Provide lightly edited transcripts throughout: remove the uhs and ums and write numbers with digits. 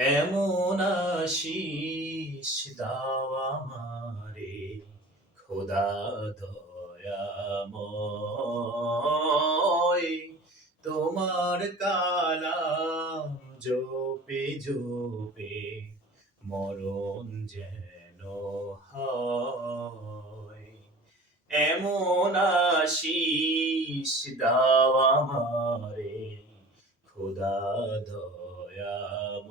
এমন আশিস দাও আমারে খোদা দয়াময়, তোমার কালাম জপে জপে মরণ যেন হয়। এমন আশিস দাও আমারে খোদা দয়াময়,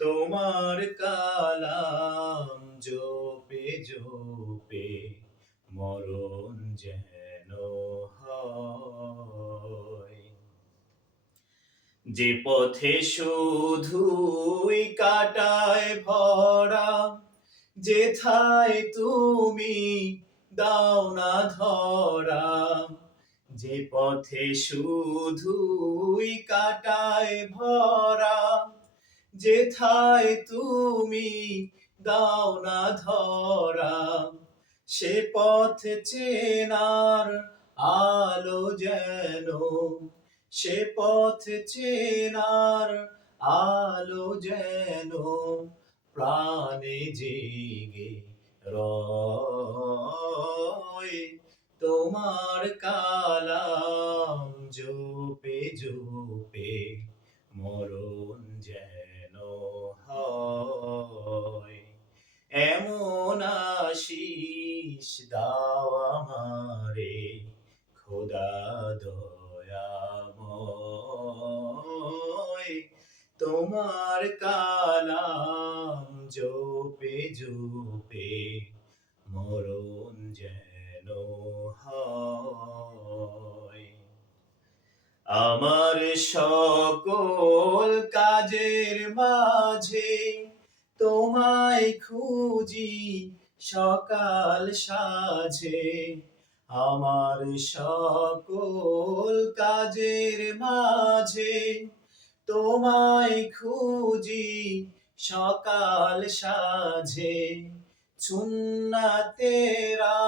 তোমার কালাম জপে জপে মরণ যেন হয়। যে পথে শুধুই কাটায় ভরা, যেথায় তুমি দাও না ধরা। যে পথে শুধুই কাটায় ভরা, যেথায় তুমি দাও না ধরা। সে পথ চেনার আলো যেন, সে পথ চেনার আলো যেন প্রাণে জেগে রয়। তোমার কালাম জপে জপে মরণ যেন হয়। এমন আশিস দাও আমারে খোদা দয়াময়, তোমার কালাম জপে জপে মরণ যেন হয়। আমার সকল কাজের মাঝে তোমায় খুঁজি সকাল সাঁঝে। আমার সকল কাজের মাঝে তোমায় খুঁজি সকাল সাঁঝে। সুন্নাতেরা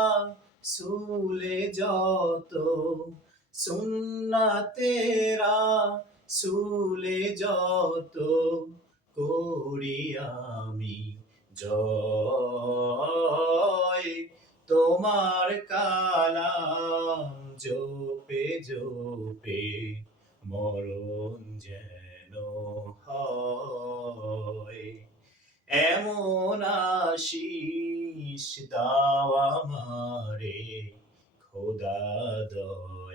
সুলে যত, সুন্নাতেরা সুলে যত করি আমি জয়। তোমার কালাম জপে জপে মরণ যেন হয়। এমন আশিস দাও আমারে খোদা দয়াময়,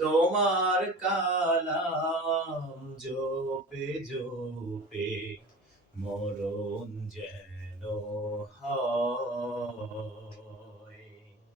তোমার কালাম জপে জপে মরণ যেন হয়।